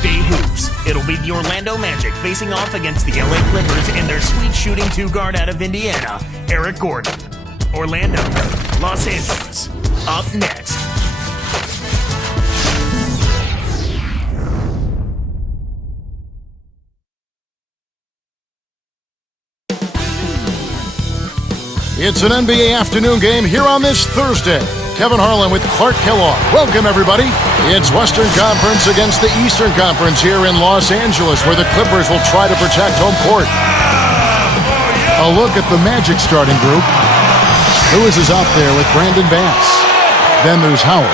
Thursday Hoops. It'll be the Orlando Magic facing off against the LA Clippers and their sweet shooting two-guard out of Indiana, Eric Gordon. Orlando, Los Angeles. Up next. It's an NBA afternoon game here on this Thursday. Kevin Harlan with Clark Kellogg. Welcome, everybody. It's Western Conference against the Eastern Conference here in Los Angeles, where the Clippers will try to protect home court. A look at the Magic starting group. Lewis is out there with Brandon Bass. Then there's Howard,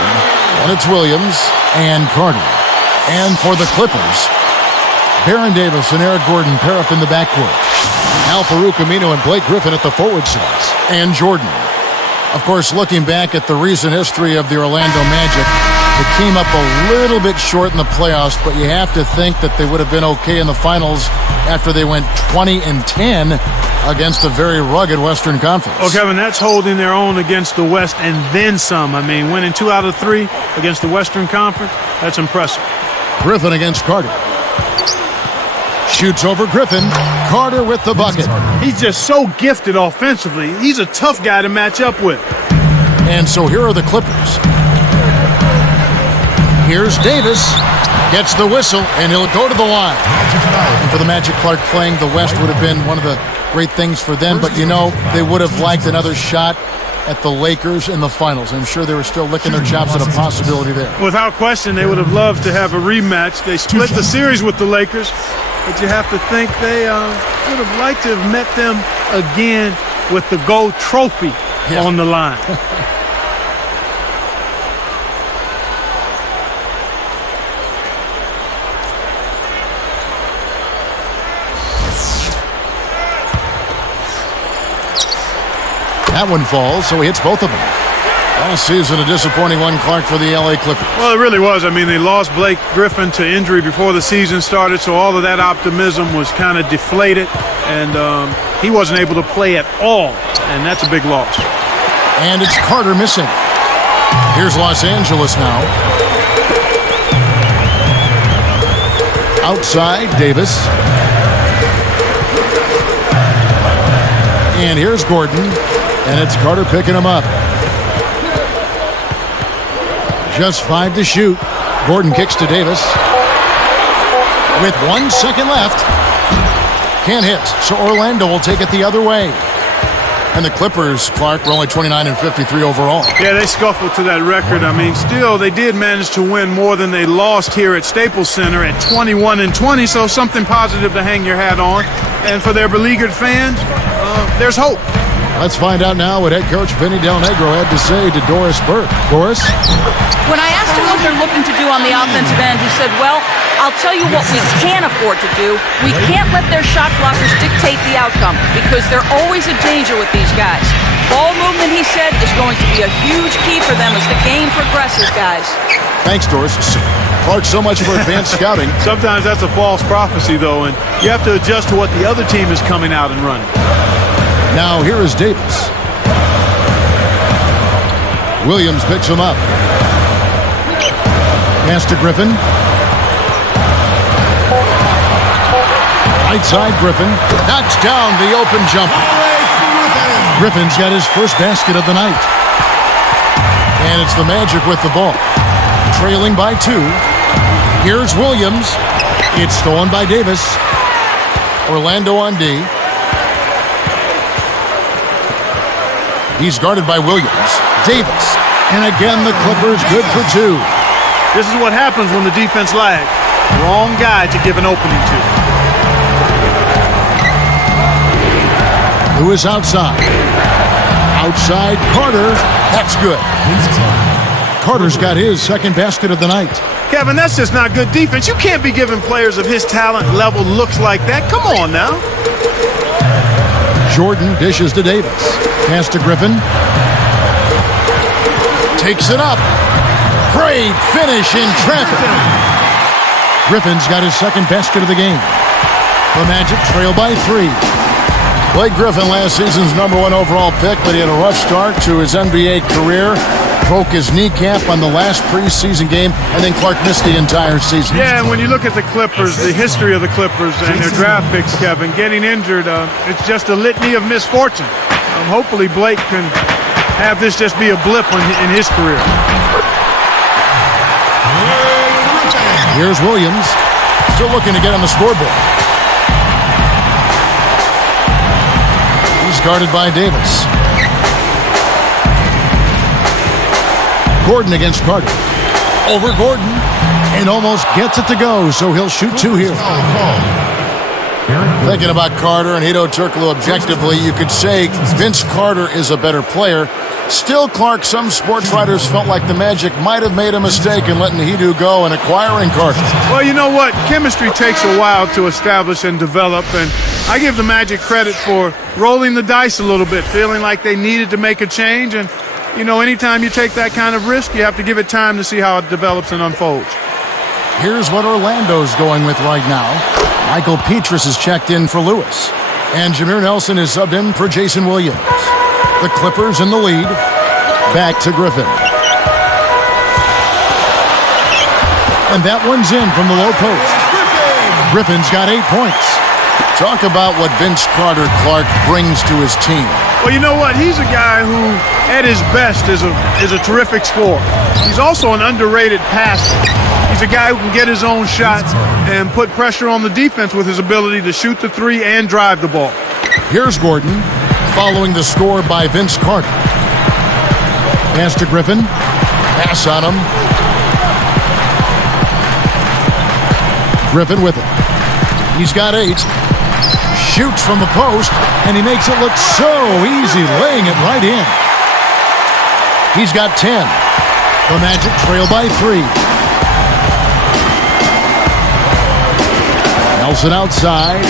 and it's Williams and Carter. And for the Clippers, Baron Davis and Eric Gordon pair up in the backcourt. Al-Farouq Aminu and Blake Griffin at the forward slots. And Jordan. Of course, looking back at the recent history of the Orlando Magic, it came up a little bit short in the playoffs, but you have to think that they would have been okay in the finals after they went 20-10 against a very rugged Western Conference. Oh, Kevin, that's holding their own against the West and then some. I mean, winning 2 out of 3 against the Western Conference, that's impressive. Griffin against Carter. Shoots over Griffin. Carter with the bucket. He's just so gifted offensively. He's a tough guy to match up with. And so here are the Clippers. Here's Davis. Gets the whistle, and he'll go to the line. And for the Magic, Clark, playing the West would have been one of the great things for them. But, you know, they would have liked another shot at the Lakers in the finals. I'm sure they were still licking their chops at a possibility there. Without question, they would have loved to have a rematch. They split the series with the Lakers. But you have to think they would have liked to have met them again with the gold trophy on the line. That one falls, so he hits both of them. Last season, a disappointing one, Clark, for the LA Clippers. Well, it really was. I mean, they lost Blake Griffin to injury before the season started, so all of that optimism was kind of deflated, and he wasn't able to play at all, and that's a big loss. And it's Carter missing. Here's Los Angeles now. Outside, Davis. And here's Gordon, and it's Carter picking him up. Just 5 to shoot. Gordon kicks to Davis. With 1 second left. Can't hit, so Orlando will take it the other way. And the Clippers, Clark, were only 29-53 overall. Yeah, they scuffled to that record. I mean, still, they did manage to win more than they lost here at Staples Center at 21-20, so something positive to hang your hat on. And for their beleaguered fans, there's hope. Let's find out now what head coach Vinny Del Negro had to say to Doris Burke. Doris? When I asked him what they're looking to do on the offensive end, he said, well, I'll tell you what we can afford to do. We can't let their shot blockers dictate the outcome because they're always a danger with these guys. Ball movement, he said, is going to be a huge key for them as the game progresses, guys. Thanks, Doris. Clark, so much for advanced scouting. Sometimes that's a false prophecy, though, and you have to adjust to what the other team is coming out and running. Now here is Davis. Williams picks him up. Pass to Griffin. Right side, Griffin. Knocks down the open jumper. Griffin's got his first basket of the night. And it's the Magic with the ball. Trailing by 2. Here's Williams. It's stolen by Davis. Orlando on D. He's guarded by Williams. Davis. And again, the Clippers good for 2. This is what happens when the defense lags. Wrong guy to give an opening to. Lewis outside. Outside, Carter. That's good. Carter's got his second basket of the night. Kevin, that's just not good defense. You can't be giving players of his talent level looks like that. Come on now. Jordan dishes to Davis. Pass to Griffin. Takes it up. Great finish in traffic. Griffin's got his second basket of the game. The Magic trail by 3. Blake Griffin, last season's #1 overall pick, but he had a rough start to his NBA career. broke his kneecap on the last preseason game, and then Clark missed the entire season. Yeah, and when you look at the Clippers, the history of the Clippers and their draft picks, Kevin, getting injured, it's just a litany of misfortune. Hopefully Blake can have this just be a blip in his career. Here's Williams, still looking to get on the scoreboard. He's guarded by Davis. Gordon against Carter. Over Gordon, and almost gets it to go, so he'll shoot two here. Thinking about Carter and Hedo Turkoglu objectively, you could say Vince Carter is a better player. Still, Clark, some sports writers felt like the Magic might have made a mistake in letting Hedo go and acquiring Carter. Well, you know what? Chemistry takes a while to establish and develop, and I give the Magic credit for rolling the dice a little bit, feeling like they needed to make a change. And, you know, anytime you take that kind of risk, you have to give it time to see how it develops and unfolds. Here's what Orlando's going with right now. Michael Petrus is checked in for Lewis, and Jameer Nelson is subbed in for Jason Williams. The Clippers in the lead. Back to Griffin. And that one's in from the low post. Griffin's got 8 points. Talk about what Vince Carter Clark brings to his team. Well, you know what? He's a guy who, at his best, is a terrific scorer. He's also an underrated passer. He's a guy who can get his own shot and put pressure on the defense with his ability to shoot the three and drive the ball. Here's Gordon, following the score by Vince Carter. Pass to Griffin. Pass on him. Griffin with it. He's got 8. Shoots from the post, and he makes it look so easy, laying it right in. He's got 10. The Magic trail by 3. Nelson outside.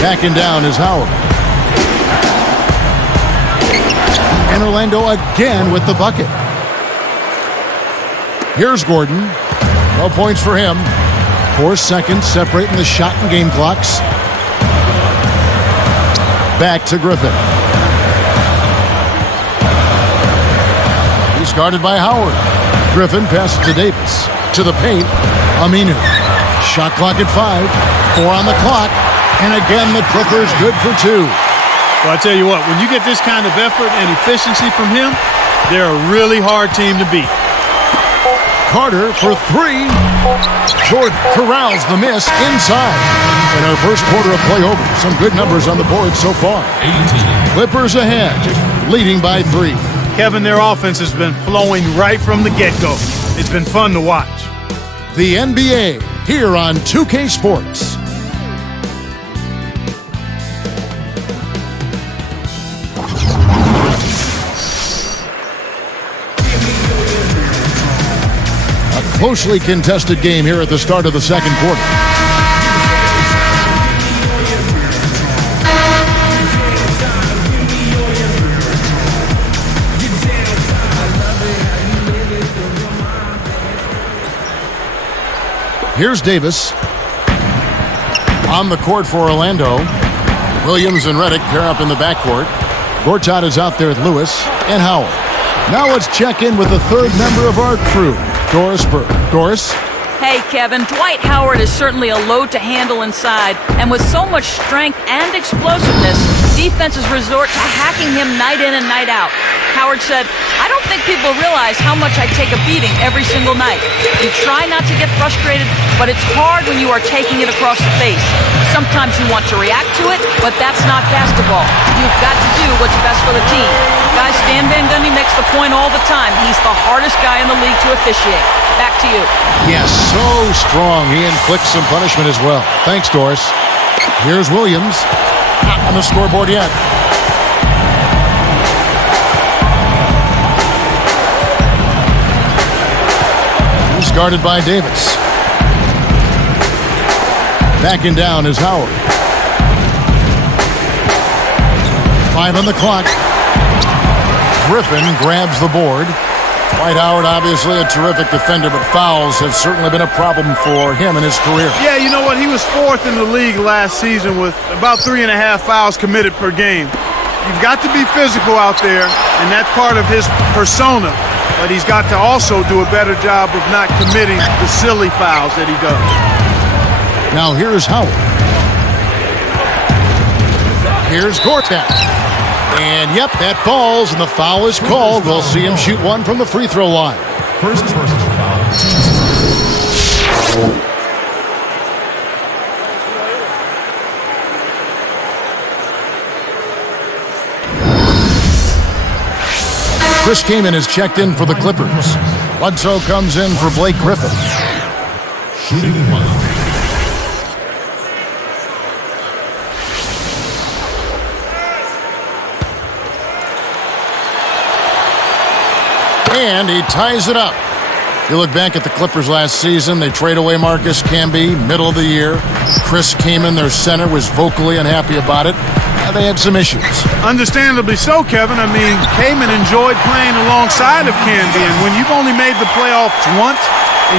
Backing down is Howard. And Orlando again with the bucket. Here's Gordon. No points for him. 4 seconds separating the shot and game clocks. Back to Griffin. He's guarded by Howard. Griffin passes to Davis. To the paint, Aminu. Shot clock at 5. 4 on the clock. And again, the Clippers good for 2. Well, I tell you what, when you get this kind of effort and efficiency from him, they're a really hard team to beat. Carter for 3. Jordan corrals the miss inside. In our first quarter of play over, some good numbers on the board so far. Clippers ahead, leading by 3. Kevin, their offense has been flowing right from the get-go. It's been fun to watch. The NBA, here on 2K Sports. Closely contested game here at the start of the second quarter. Here's Davis on the court for Orlando. Williams and Redick pair up in the backcourt. Gortat is out there with Lewis and Howard. Now let's check in with the third member of our crew, Doris Burke. Doris? Hey, Kevin. Dwight Howard is certainly a load to handle inside, and with so much strength and explosiveness, defenses resort to hacking him night in and night out. Howard said, "I don't think people realize how much I take a beating every single night. You try not to get frustrated, but it's hard when you are taking it across the face. Sometimes you want to react to it, but that's not basketball. You've got to do what's best for the team." Guys, Stan Van Gundy makes the point all the time. He's the hardest guy in the league to officiate. Back to you. Yes, so strong. He inflicts some punishment as well. Thanks, Doris. Here's Williams. Not on the scoreboard yet. He's guarded by Davis. Backing down is Howard. 5 on the clock. Griffin grabs the board. Dwight Howard, obviously a terrific defender, but fouls have certainly been a problem for him in his career. Yeah, you know what? He was 4th in the league last season with about 3.5 fouls committed per game. You've got to be physical out there, and that's part of his persona. But he's got to also do a better job of not committing the silly fouls that he does. Now here's Howard. Here's Gortat. And yep, that falls, and the foul is called. We'll see him shoot one from the free throw line. First personal foul. Chris Kaman is checked in for the Clippers. Bledsoe comes in for Blake Griffin. Shooting one. And he ties it up. You look back at the Clippers last season, they trade away Marcus Camby, middle of the year. Chris Kaman, their center, was vocally unhappy about it. They had some issues. Understandably so, Kevin. I mean, Kaman enjoyed playing alongside of Camby, and when you've only made the playoffs once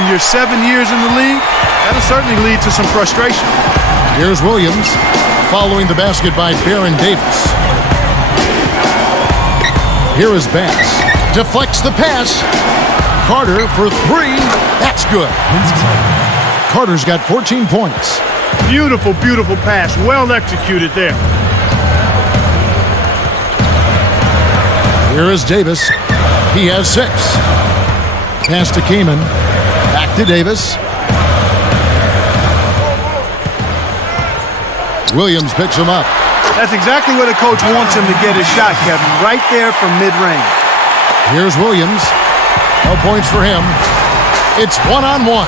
in your 7 years in the league, that'll certainly lead to some frustration. Here's Williams, following the basket by Baron Davis. Here is Bass. Deflects the pass. Carter for three. That's good. Carter's got 14 points. Beautiful, beautiful pass. Well executed there. Here is Davis. He has 6. Pass to Kaman. Back to Davis. Williams picks him up. That's exactly where the coach wants him to get his shot, Kevin. Right there from mid-range. Here's Williams. No points for him. It's 1-on-1.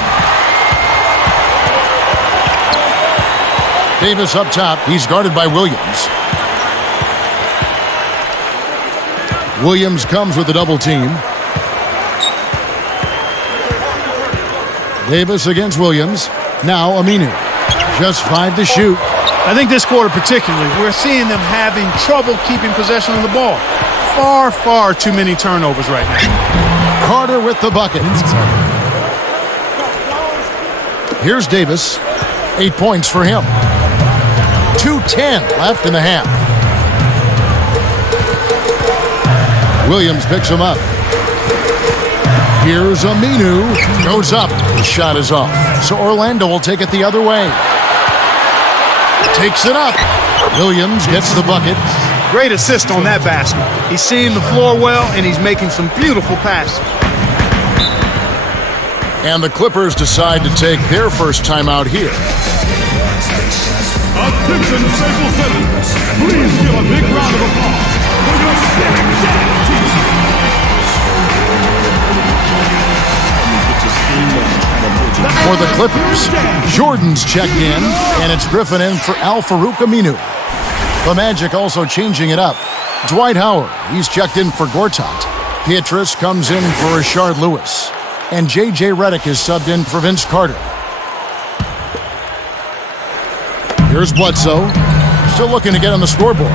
Davis up top. He's guarded by Williams. Williams comes with a double team. Davis against Williams. Now Aminu. Just 5 to shoot. I think this quarter particularly, we're seeing them having trouble keeping possession of the ball. Far, far too many turnovers right now. Carter with the bucket. Here's Davis. 8 points for him. 2:10 left in the half. Williams picks him up. Here's Aminu. Goes up. The shot is off. So Orlando will take it the other way. Takes it up. Williams gets the bucket. Great assist on that basket. He's seeing the floor well, and he's making some beautiful passes. And the Clippers decide to take their first time out here. Attention, Staples Center. Please give a big round of applause for your Smackdown team. For the Clippers, Jordan's checked in, and it's Griffin in for Al-Farouq Aminu. The Magic also changing it up. Dwight Howard, he's checked in for Gortat. Pietrus comes in for Rashard Lewis. And J.J. Redick is subbed in for Vince Carter. Here's Bledsoe, still looking to get on the scoreboard.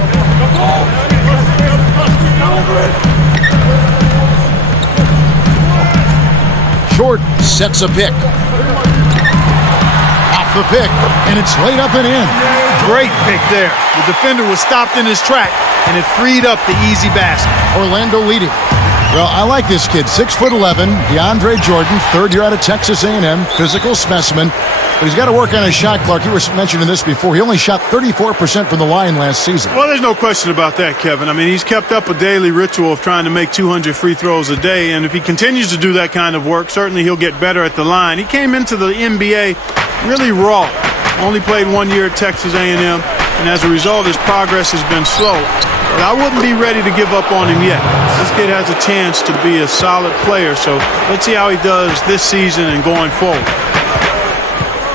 Jordan sets a pick. Off the pick, and it's laid up and in. Great pick there. The defender was stopped in his track, and it freed up the easy basket. Orlando leading. Well, I like this kid. 6'11", DeAndre Jordan, third year out of Texas A&M, physical specimen. But he's got to work on his shot clock. You were mentioning this before. He only shot 34% from the line last season. Well, there's no question about that, Kevin. I mean, he's kept up a daily ritual of trying to make 200 free throws a day, and if he continues to do that kind of work, certainly he'll get better at the line. He came into the NBA really raw. Only played 1 year at Texas A&M, and as a result, his progress has been slow. But I wouldn't be ready to give up on him yet. This kid has a chance to be a solid player, so let's see how he does this season and going forward.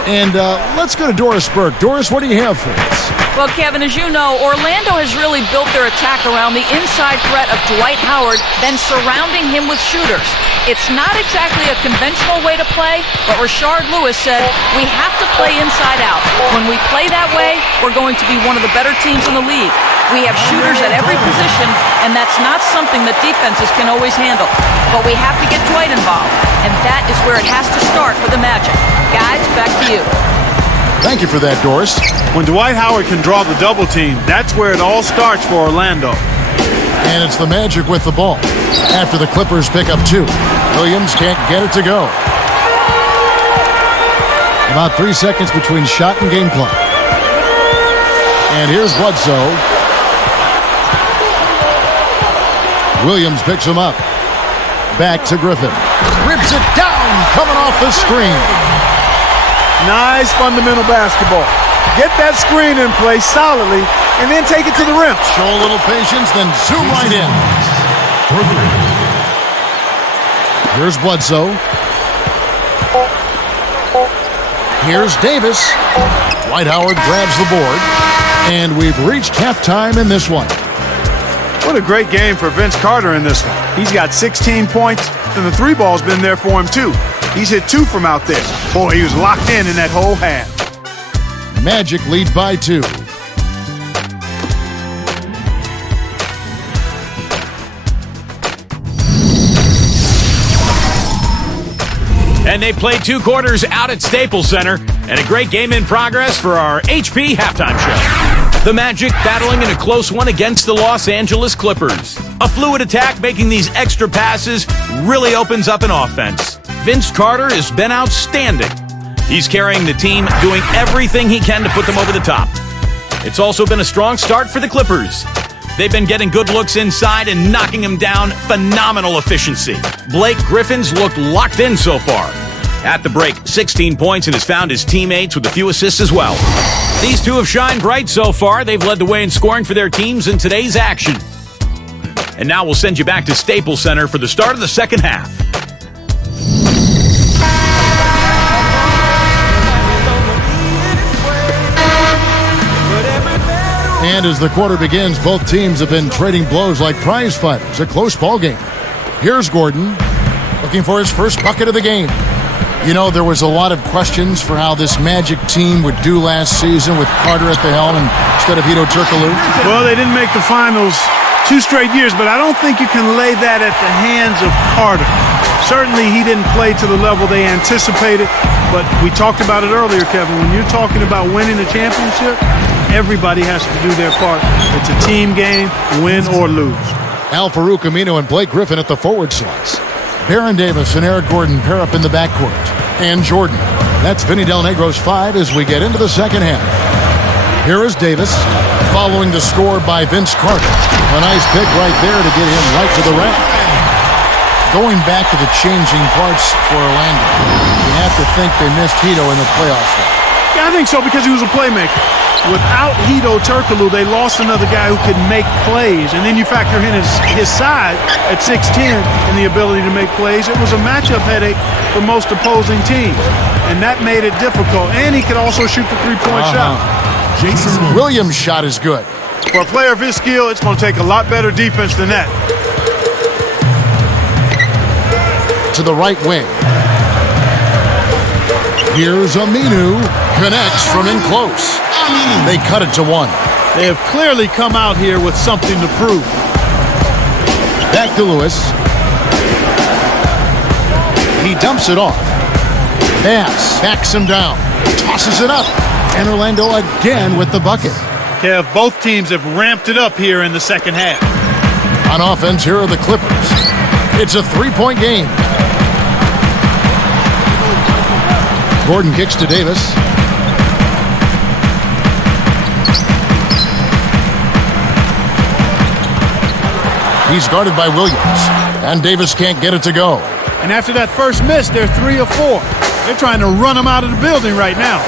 And let's go to Doris Burke. Doris, what do you have for us? Well, Kevin, as you know, Orlando has really built their attack around the inside threat of Dwight Howard, then surrounding him with shooters. It's not exactly a conventional way to play, but Rashard Lewis said, we have to play inside out. When we play that way, we're going to be one of the better teams in the league. We have shooters at every position, and that's not something that defenses can always handle. But we have to get Dwight involved, and that is where it has to start for the Magic. Guys, back to you. Thank you for that, Doris. When Dwight Howard can draw the double team, that's where it all starts for Orlando. And it's the Magic with the ball. After the Clippers pick up 2. Williams can't get it to go. About 3 seconds between shot and game clock. And here's Bledsoe. Williams picks him up. Back to Griffin. Rips it down, coming off the screen. Nice fundamental basketball. Get that screen in place solidly, and then take it to the rim. Show a little patience, then zoom right in. Here's Bledsoe. Here's Davis. Dwight Howard grabs the board. And we've reached halftime in this one. What a great game for Vince Carter in this one. He's got 16 points, and the 3 ball's been there for him too. He's hit 2 from out there. Boy, he was locked in that whole half. Magic lead by 2. And they played 2 quarters out at Staples Center, and a great game in progress for our HP halftime show. The Magic battling in a close one against the Los Angeles Clippers. A fluid attack making these extra passes really opens up an offense. Vince Carter has been outstanding. He's carrying the team, doing everything he can to put them over the top. It's also been a strong start for the Clippers. They've been getting good looks inside and knocking them down. Phenomenal efficiency. Blake Griffin's looked locked in so far. At the break, 16 points and has found his teammates with a few assists as well. These 2 have shined bright so far. They've led the way in scoring for their teams in today's action. And now we'll send you back to Staples Center for the start of the second half. And as the quarter begins, both teams have been trading blows like prize fighters. A close ball game. Here's Gordon, looking for his first bucket of the game. You know, there was a lot of questions for how this Magic team would do last season with Carter at the helm instead of Hedo Turkoglu. Well, they didn't make the finals 2 straight years, but I don't think you can lay that at the hands of Carter. Certainly, he didn't play to the level they anticipated, but we talked about it earlier, Kevin. When you're talking about winning a championship, everybody has to do their part. It's a team game, win or lose. Al-Farouq Aminu and Blake Griffin at the forward slots. Baron Davis and Eric Gordon pair up in the backcourt. And Jordan. That's Vinny Del Negro's 5 as we get into the second half. Here is Davis, following the score by Vince Carter. A nice pick right there to get him right to the rack. Going back to the changing parts for Orlando, you have to think they missed Hedo in the playoffs. Yeah, I think so, because he was a playmaker. Without Hedo Turkoglu, they lost another guy who could make plays. And then you factor in his size at 6'10" and the ability to make plays. It was a matchup headache for most opposing teams. And that made it difficult. And he could also shoot the 3-point shot. Williams' shot is good. For a player of his skill, it's going to take a lot better defense than that. To the right wing. Here's Aminu. Connects from in close. They cut it to 1. They have clearly come out here with something to prove. Back to Lewis. He dumps it off. Bass backs him down. Tosses it up. And Orlando again with the bucket. Kev, both teams have ramped it up here in the second half. On offense, here are the Clippers. It's a 3-point game. Gordon kicks to Davis. He's guarded by Williams. And Davis can't get it to go. And after that first miss, they're 3 of 4. They're trying to run him out of the building right now.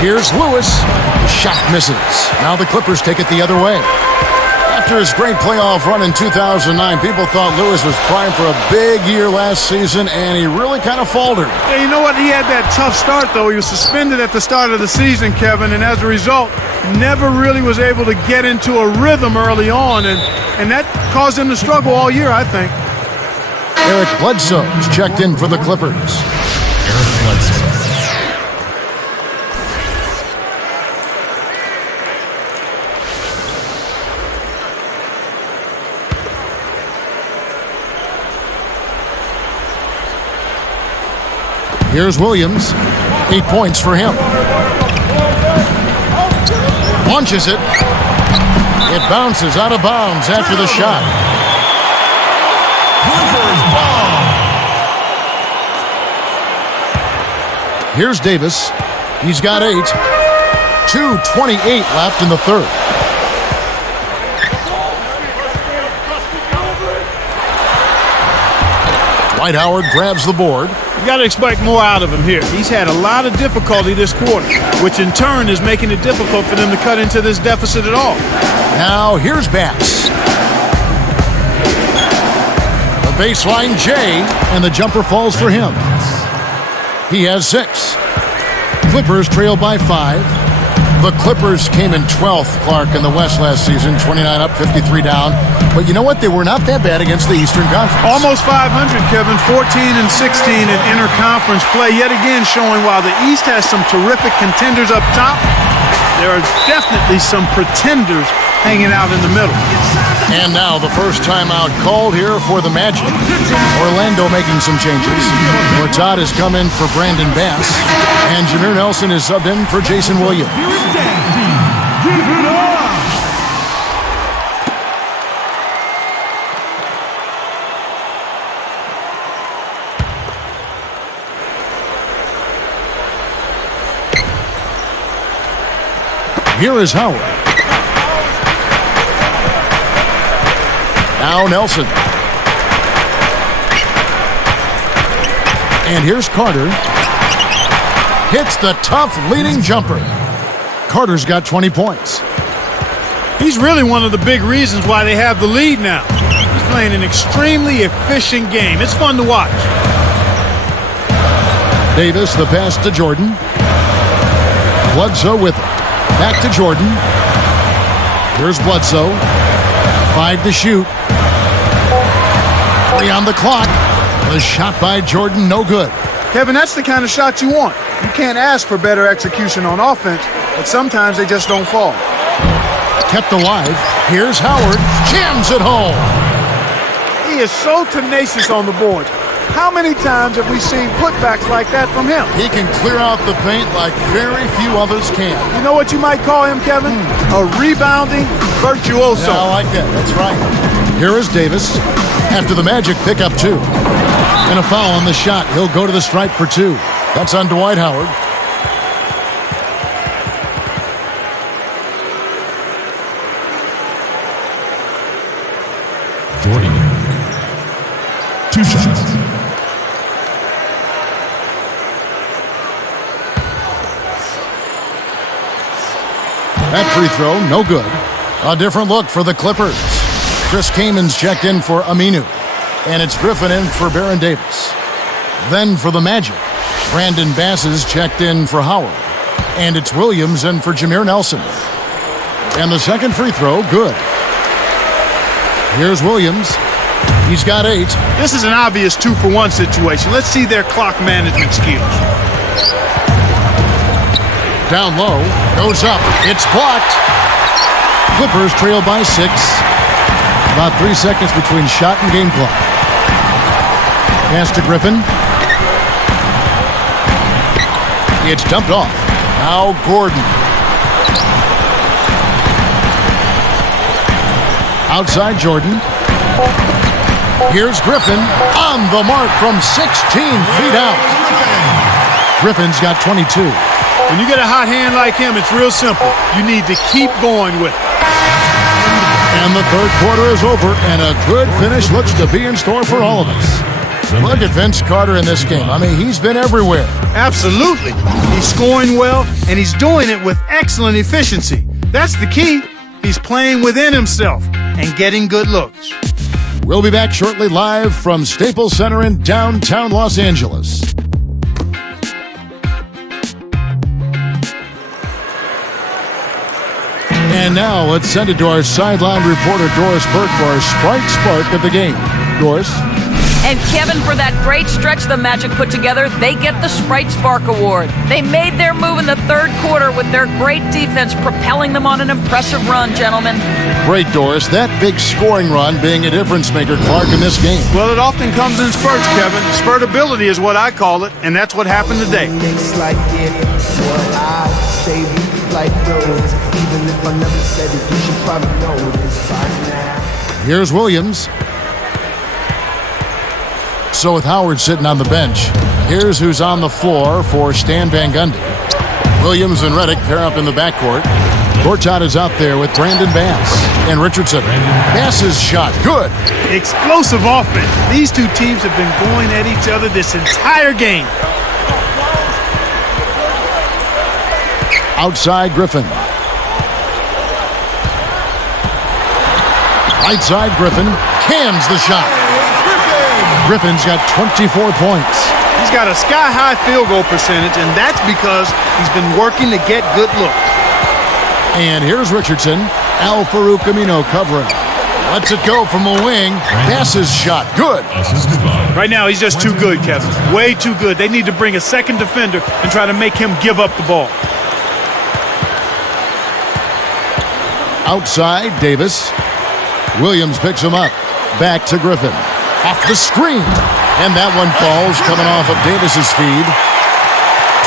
Here's Lewis. The shot misses. Now the Clippers take it the other way. After his great playoff run in 2009, people thought Lewis was primed for a big year last season, and he really kind of faltered. Yeah, you know what? He had that tough start, though. He was suspended at the start of the season, Kevin, and as a result, never really was able to get into a rhythm early on, and that caused him to struggle all year, I think. Eric Bledsoe is checked in for the Clippers. Eric Bledsoe. Here's Williams. 8 points for him. Launches it. It bounces out of bounds after the shot. Clippers ball. Here's Davis. He's got 8. 2:28 left in the third. Dwight Howard grabs the board. You got to expect more out of him here. He's had a lot of difficulty this quarter, which in turn is making it difficult for them to cut into this deficit at all. Now here's Bass. The baseline J, and the jumper falls for him. He has 6. Clippers trail by 5. The Clippers came in 12th, Clark, in the West last season, 29 up, 53 down. But you know what? They were not that bad against the Eastern Conference. Almost 500, Kevin. 14 and 16 in interconference play. Yet again showing while the East has some terrific contenders up top, there are definitely some pretenders hanging out in the middle. And now the first timeout called here for the Magic. Orlando making some changes. Todd has come in for Brandon Bass. And Jameer Nelson is subbed in for Jason Williams. Give it up. Here is Howard. Now Nelson. And here's Carter. Hits the tough leading jumper. Carter's got 20 points. He's really one of the big reasons why they have the lead now. He's playing an extremely efficient game. It's fun to watch. Davis, the pass to Jordan. Bledsoe with it. Back to Jordan. Here's Bledsoe. 5 to shoot. 3 on the clock. The shot by Jordan, no good. Kevin, that's the kind of shot you want. You can't ask for better execution on offense, but sometimes they just don't fall. Kept alive. Here's Howard. Jams it home. He is so tenacious on the boards. How many times have we seen putbacks like that from him? He can clear out the paint like very few others can. You know what you might call him, Kevin? A rebounding virtuoso. Yeah, I like that. That's right. Here is Davis. After the Magic pick up 2. And a foul on the shot. He'll go to the stripe for 2. That's on Dwight Howard. Jordan. 2 shots. That free throw, no good. A different look for the Clippers. Chris Kamen's checked in for Aminu. And it's Griffin in for Baron Davis. Then for the Magic, Brandon Bass is checked in for Howard. And it's Williams in for Jameer Nelson. And the second free throw, good. Here's Williams. He's got 8. This is an obvious 2-for-1 situation. Let's see their clock management skills. Down low, goes up. It's blocked. Clippers trail by 6. About 3 seconds between shot and game clock. Pass to Griffin. It's dumped off. Now Gordon. Outside Jordan. Here's Griffin on the mark from 16 feet out. Griffin's got 22. When you get a hot hand like him, it's real simple. You need to keep going with it. And the third quarter is over, and a good finish looks to be in store for all of us. Look at Vince Carter in this game. I mean, he's been everywhere. Absolutely. He's scoring well, and he's doing it with excellent efficiency. That's the key. He's playing within himself and getting good looks. We'll be back shortly live from Staples Center in downtown Los Angeles. And now let's send it to our sideline reporter, Doris Burke, for our Sprite Spark of the game. Doris? And Kevin, for that great stretch the Magic put together, they get the Sprite Spark Award. They made their move in the third quarter with their great defense, propelling them on an impressive run, gentlemen. Great, Doris. That big scoring run being a difference maker, Clark, in this game. Well, it often comes in spurts, Kevin. Spurtability is what I call it, and that's what happened today. Things like it, what I stay weak like those. Even if I never said it, you should probably know this by now. Here's Williams. So with Howard sitting on the bench, here's who's on the floor for Stan Van Gundy. Williams and Redick pair up in the backcourt. Gortat is out there with Brandon Bass and Richardson. Bass's shot, good. Explosive offense. These two teams have been going at each other this entire game. Outside Griffin. Right side Griffin cans the shot. Griffin's got 24 points. He's got a sky-high field goal percentage, and that's because he's been working to get good looks. And here's Richardson. Al-Farouq Amino covering. Lets it go from the wing. Bass's shot, good. Right now, he's just too good, Kevin. Way too good. They need to bring a second defender and try to make him give up the ball. Outside, Davis. Williams picks him up. Back to Griffin. Off the screen. And that one falls, coming off of Davis's feed.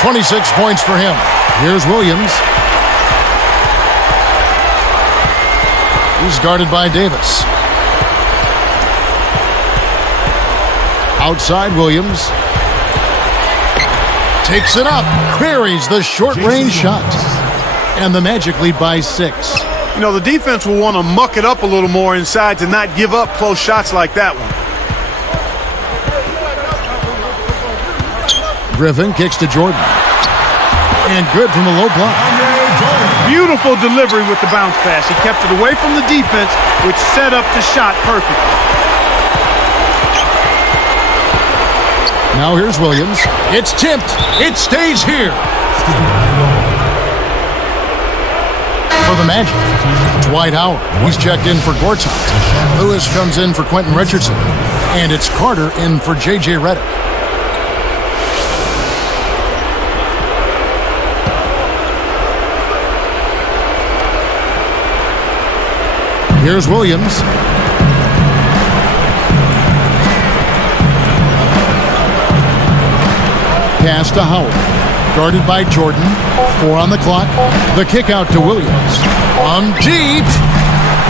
26 points for him. Here's Williams. He's guarded by Davis. Outside Williams. Takes it up. Buries the short-range shot. And the Magic lead by 6. You know, the defense will want to muck it up a little more inside to not give up close shots like that one. Griffin kicks to Jordan. And good from the low block. Beautiful delivery with the bounce pass. He kept it away from the defense, which set up the shot perfectly. Now here's Williams. It's tipped. It stays here. For the Magic, Dwight Howard. He's checked in for Gortat. Lewis comes in for Quentin Richardson. And it's Carter in for J.J. Redick. Here's Williams. Pass to Howard. Guarded by Jordan. 4 on the clock. The kick out to Williams. On deep.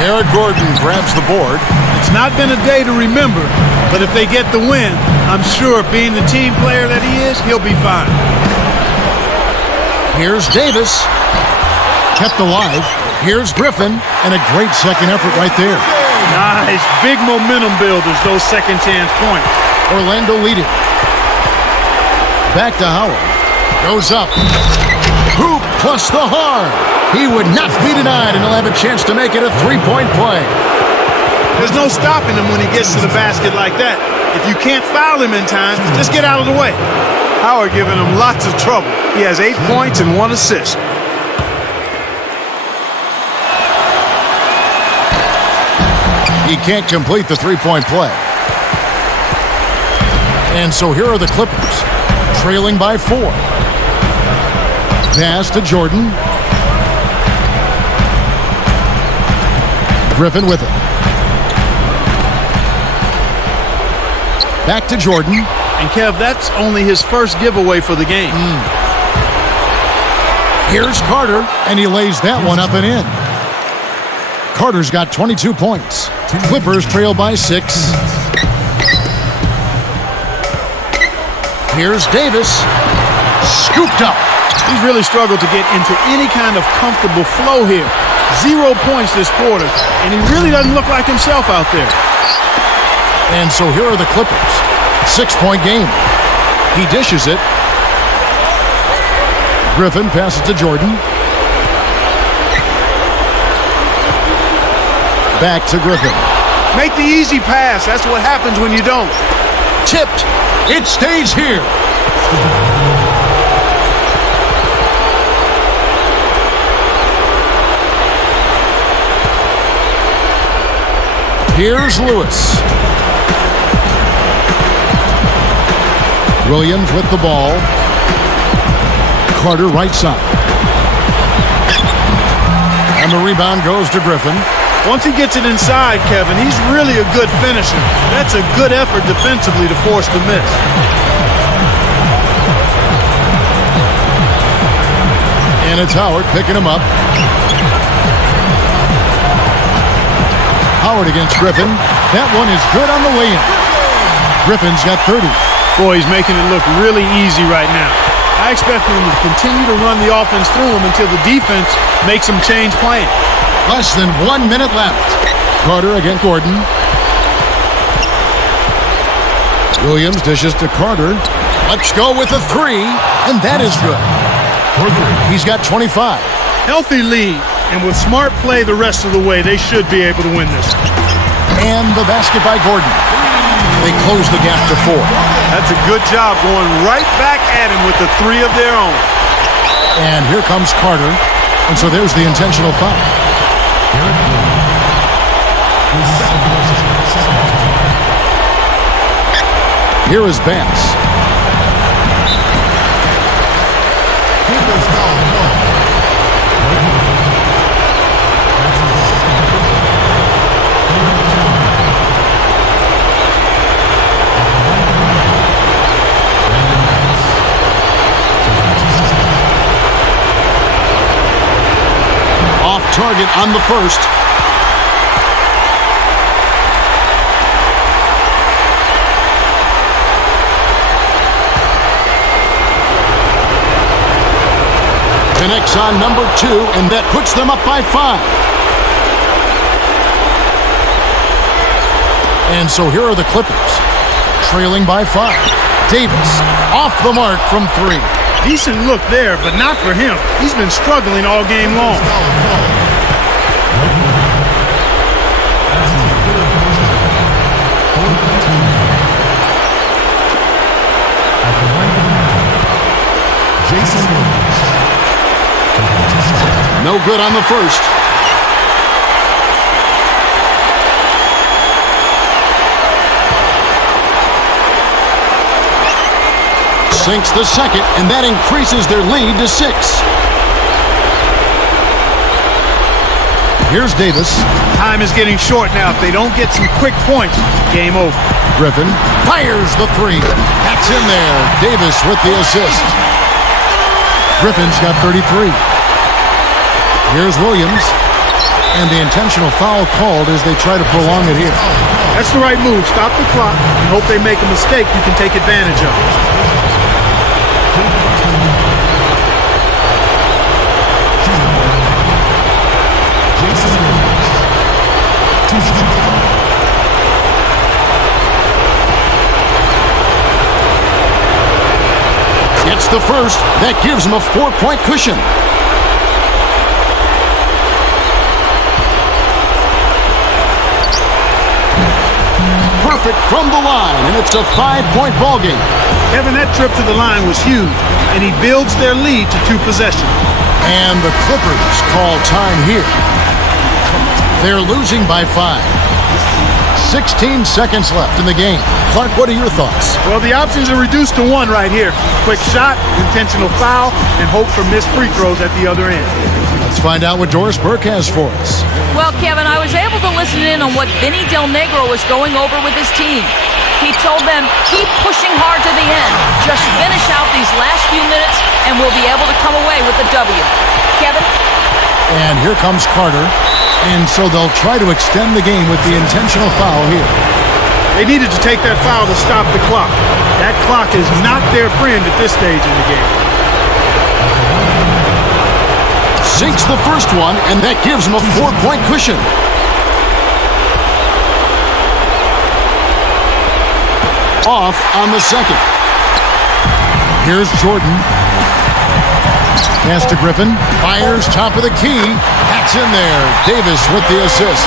Eric Gordon grabs the board. It's not been a day to remember, but if they get the win, I'm sure being the team player that he is, he'll be fine. Here's Davis. Kept alive. Here's Griffin. And a great second effort right there. Nice. Big momentum builders, those second chance points. Orlando leading. Back to Howard. Goes up. Hoop plus the hard. He would not be denied, and he'll have a chance to make it a three-point play. There's no stopping him when he gets to the basket like that. If you can't foul him in time, just get out of the way. Howard giving him lots of trouble. He has 8 points and 1 assist. He can't complete the three-point play. And so here are the Clippers, trailing by 4. Pass to Jordan. Griffin with it. Back to Jordan. And Kev, that's only his first giveaway for the game. Here's Carter, and he lays that one up and in. Carter's got 22 points. Clippers trail by 6. Here's Davis. Scooped up. He's really struggled to get into any kind of comfortable flow here. 0 points this quarter, and he really doesn't look like himself out there. And so here are the Clippers. 6-point game. He dishes it. Griffin passes to Jordan. Back to Griffin. Make the easy pass. That's what happens when you don't. Tipped. It stays here. Here's Lewis. Williams with the ball. Carter right side. And the rebound goes to Griffin. Once he gets it inside, Kevin, he's really a good finisher. That's a good effort defensively to force the miss. And it's Howard picking him up. Howard against Griffin. That one is good on the way in. Griffin's got 30. Boy, he's making it look really easy right now. I expect him to continue to run the offense through him until the defense makes him change plans. Less than 1 minute left. Carter against Gordon. Williams dishes to Carter. Let's go with a three, and that is good. He's got 25. Healthy lead, and with smart play the rest of the way, they should be able to win this. And the basket by Gordon. They close the gap to 4. That's a good job going right back at him with the three of their own. And here comes Carter. And so there's the intentional foul. Here is Bass. Off target on the first. Connects on number 2, and that puts them up by 5. And so here are the Clippers, trailing by 5. Davis off the mark from 3. Decent look there, but not for him. He's been struggling all game long. No good on the first. Sinks the second, and that increases their lead to 6. Here's Davis. Time is getting short now. If they don't get some quick points, game over. Griffin fires the 3. That's in there. Davis with the assist. Griffin's got 33. Here's Williams. And the intentional foul called as they try to prolong it here. That's the right move. Stop the clock and hope they make a mistake you can take advantage of. Gets the first. That gives him a 4-point cushion. Perfect from the line, and it's a 5-point ball game. Kevin, that trip to the line was huge, and he builds their lead to 2 possessions. And the Clippers call time here. They're losing by 5. 16 seconds left in the game. Clark, what are your thoughts? Well, the options are reduced to 1 right here. Quick shot, intentional foul, and hope for missed free throws at the other end. Let's find out what Doris Burke has for us. Well, Kevin, I was able to listen in on what Vinny Del Negro was going over with his team. He told them, keep pushing hard to the end. Just finish out these last few minutes, and we'll be able to come away with a W. Kevin? And here comes Carter. And so they'll try to extend the game with the intentional foul here. They needed to take that foul to stop the clock. That clock is not their friend at this stage in the game. Sinks the first one, and that gives him a 4-point cushion. Off on the second. Here's Jordan. Pass to Griffin. Fires top of the key. That's in there. Davis with the assist.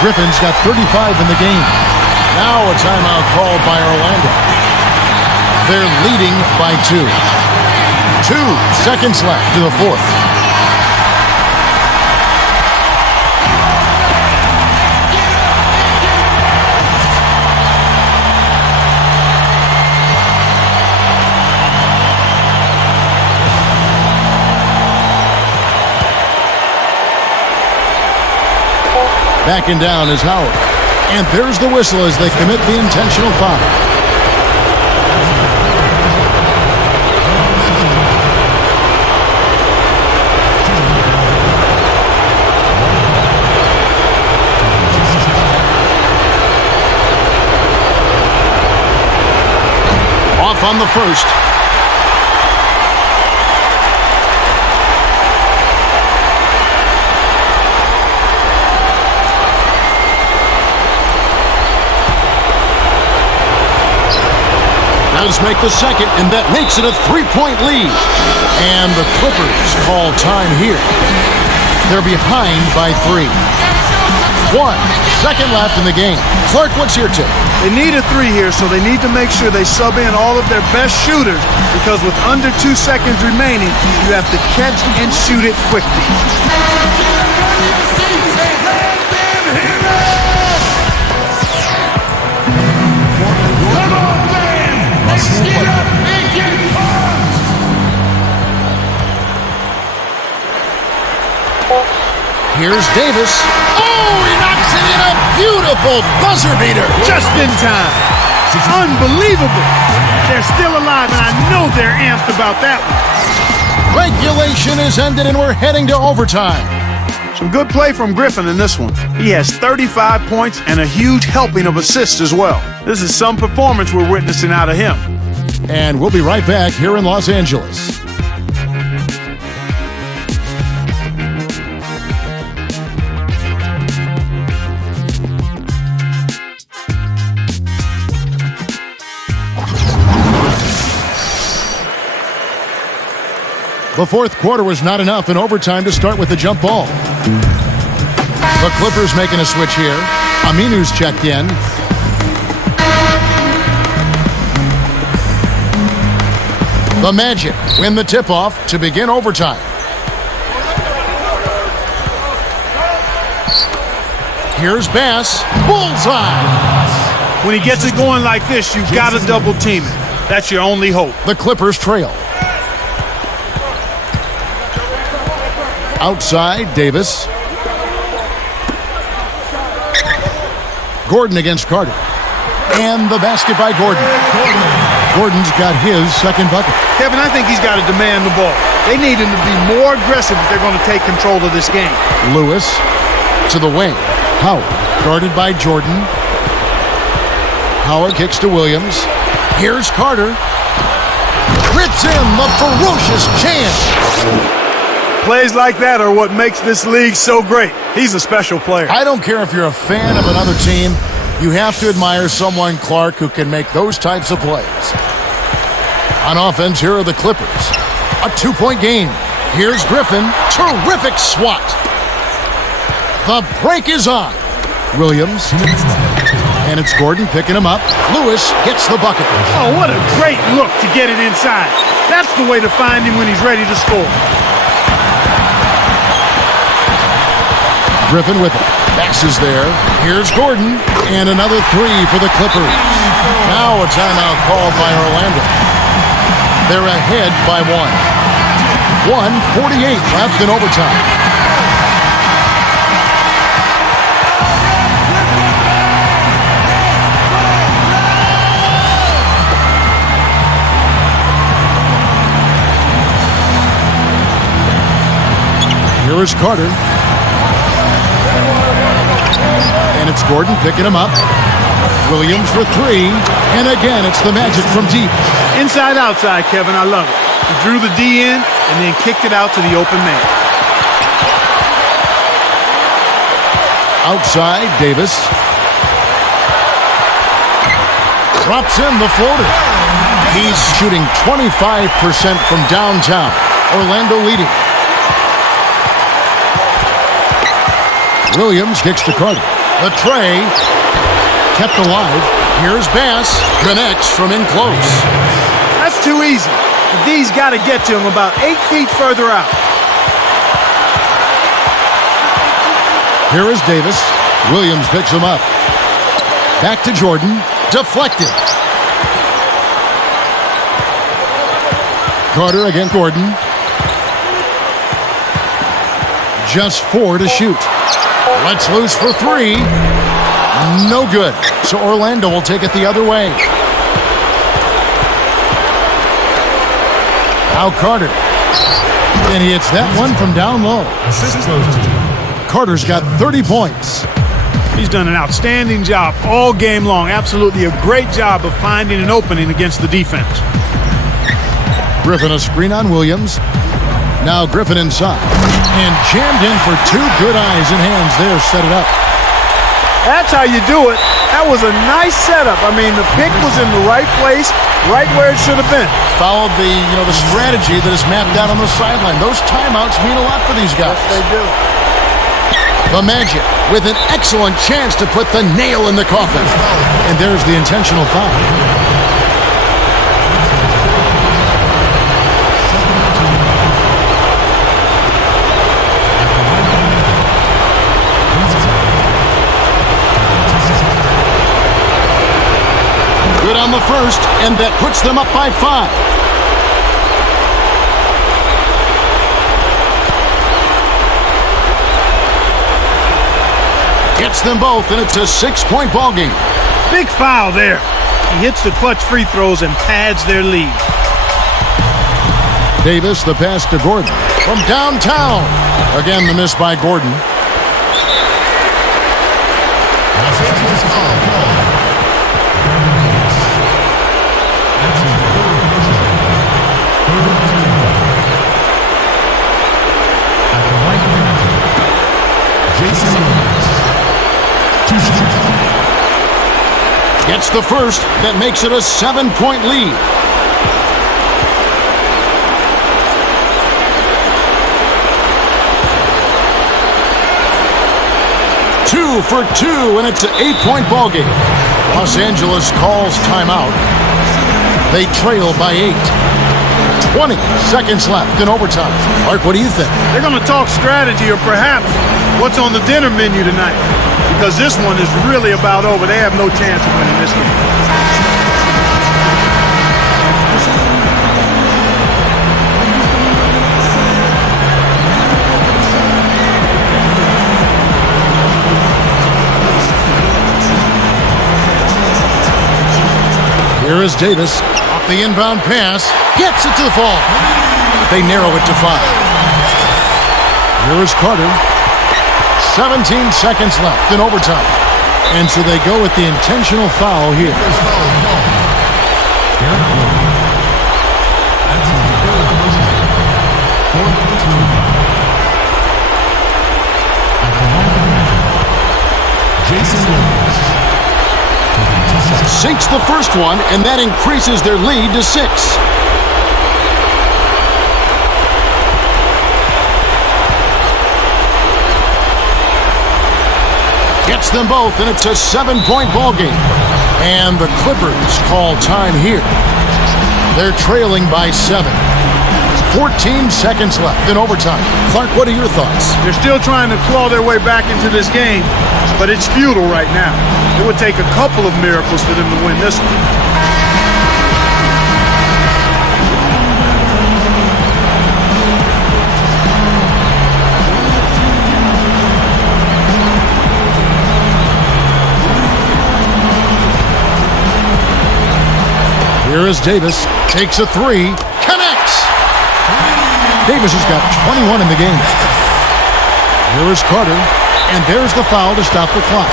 Griffin's got 35 in the game. Now a timeout called by Orlando. They're leading by 2. 2 seconds left to the 4th. Backing down is Howard. And there's the whistle as they commit the intentional foul. Off on the first. Does make the second, and that makes it a 3-point lead. And the Clippers call time here. They're behind by 3. 1 second left in the game. Clark, what's your take? They need a 3 here, so they need to make sure they sub in all of their best shooters, because with under 2 seconds remaining, you have to catch and shoot it quickly. Here's Davis. Oh, he knocks it in, a beautiful buzzer beater. Just in time. Unbelievable. They're still alive, and I know they're amped about that one. Regulation is ended, and we're heading to overtime. Some good play from Griffin in this one. He has 35 points and a huge helping of assists as well. This is some performance we're witnessing out of him. And we'll be right back here in Los Angeles. The fourth quarter was not enough in overtime to start with the jump ball. The Clippers making a switch here. Aminu's checked in. The Magic win the tip-off to begin overtime. Here's Bass. Bullseye! When he gets it going like this, you've got to double team it. That's your only hope. The Clippers trail. Outside, Davis. Gordon against Carter. And the basket by Gordon. Gordon's got his second bucket. Kevin, I think he's got to demand the ball. They need him to be more aggressive if they're going to take control of this game. Lewis to the wing. Howard guarded by Jordan. Howard kicks to Williams. Here's Carter. Rips in the ferocious chance. Plays like that are what makes this league so great. He's a special player. I don't care if you're a fan of another team. You have to admire someone, Clark, who can make those types of plays. On offense, here are the Clippers. A 2-point game. Here's Griffin. Terrific swat. The break is on. Williams. And it's Gordon picking him up. Lewis gets the bucket. Oh, what a great look to get it inside. That's the way to find him when he's ready to score. Griffin with it. Passes there. Here's Gordon. And another 3 for the Clippers. Now a timeout called by Orlando. They're ahead by 1. 1:48 left in overtime. Here is Carter. And it's Gordon picking him up. Williams for 3. And again, it's the Magic from deep. Inside, outside, Kevin. I love it. He drew the D in and then kicked it out to the open man. Outside, Davis. Drops in the floater. He's shooting 25% from downtown. Orlando leading. Williams kicks to Carter. The tray kept alive. Here's Bass. Connects from in close. That's too easy. The D's got to get to him about 8 feet further out. Here is Davis. Williams picks him up. Back to Jordan. Deflected. Carter against Gordon. Just 4 to shoot. Let's loose for three. No good. So Orlando will take it the other way. Now Carter. And he hits that one from down low. Carter's got 30 points. He's done an outstanding job all game long. Absolutely a great job of finding an opening against the defense. Griffin a screen on Williams. Now Griffin inside. And jammed in for two good eyes and hands there. Set it up. That's how you do it. That was a nice setup. I mean, the pick was in the right place, right where it should have been. Followed the strategy that is mapped out on the sideline. Those timeouts mean a lot for these guys. Yes, they do. The Magic with an excellent chance to put the nail in the coffin. And there's the intentional foul. Good on the first, and that puts them up by 5. Gets them both, and it's a 6-point ball game. Big foul there. He hits the clutch free throws and pads their lead. Davis, the pass to Gordon. From downtown. Again, the miss by Gordon. Gets the first. That makes it a 7-point lead. Two for two, and it's an 8-point ball game. Los Angeles calls timeout. They trail by 8. 20 seconds left in overtime. Mark, what do you think? They're going to talk strategy or perhaps what's on the dinner menu tonight. Because this one is really about over. They have no chance of winning this game. Here is Davis. Off the inbound pass. Gets it to the fall. They narrow it to 5. Here is Carter. 17 seconds left in overtime. And so they go with the intentional foul here. Sinks the first one, and that increases their lead to 6. Gets them both, and it's a 7-point ball game. And the Clippers call time here. They're trailing by 7. 14 seconds left in overtime. Clark, what are your thoughts? They're still trying to claw their way back into this game, but it's futile right now. It would take a couple of miracles for them to win this one. Here is Davis. Takes a 3. Connects! Davis has got 21 in the game. Here is Carter. And there's the foul to stop the clock.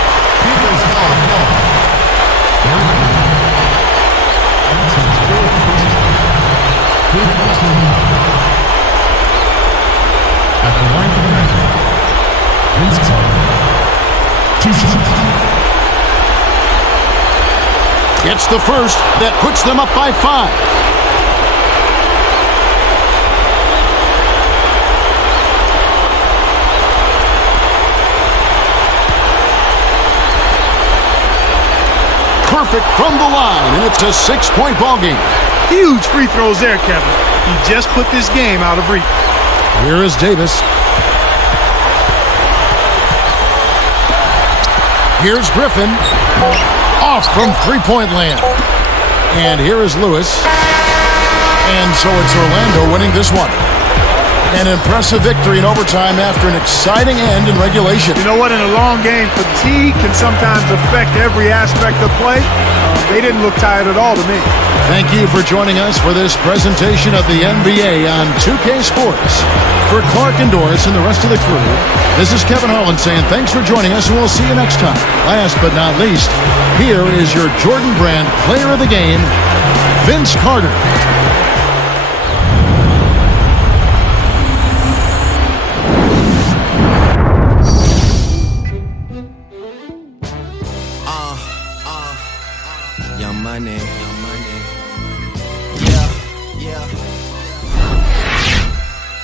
Gets the first. That puts them up by 5. Perfect from the line, and it's a 6-point ball game. Huge free throws there, Kevin. He just put this game out of reach. Here is Davis. Here's Griffin. Off from three-point land. And here is Lewis. And so it's Orlando winning this one. An impressive victory in overtime after an exciting end in regulation. You know what? In a long game, fatigue can sometimes affect every aspect of play. They didn't look tired at all to me. Thank you for joining us for this presentation of the NBA on 2K Sports. For Clark and Doris and the rest of the crew, this is Kevin Harlan saying thanks for joining us, and we'll see you next time. Last but not least, here is your Jordan Brand Player of the Game, Vince Carter. Young Money. Yeah.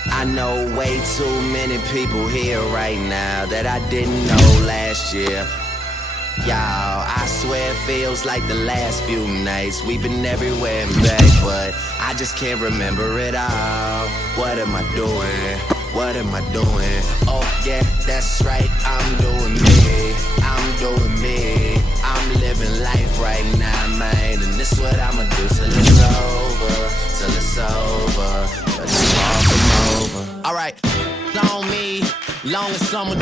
I know way too many people here right now that I didn't know last year. Y'all, I swear it feels like the last few nights we've been everywhere and back, but I just can't remember it all. What am I doing? What am I doing? Oh yeah, that's right, I'm doing me. I'm doing me. I'm living life right now, man, and this what I'ma do till it's over. Till it's over. But it's far from over. Alright, long me, long as someone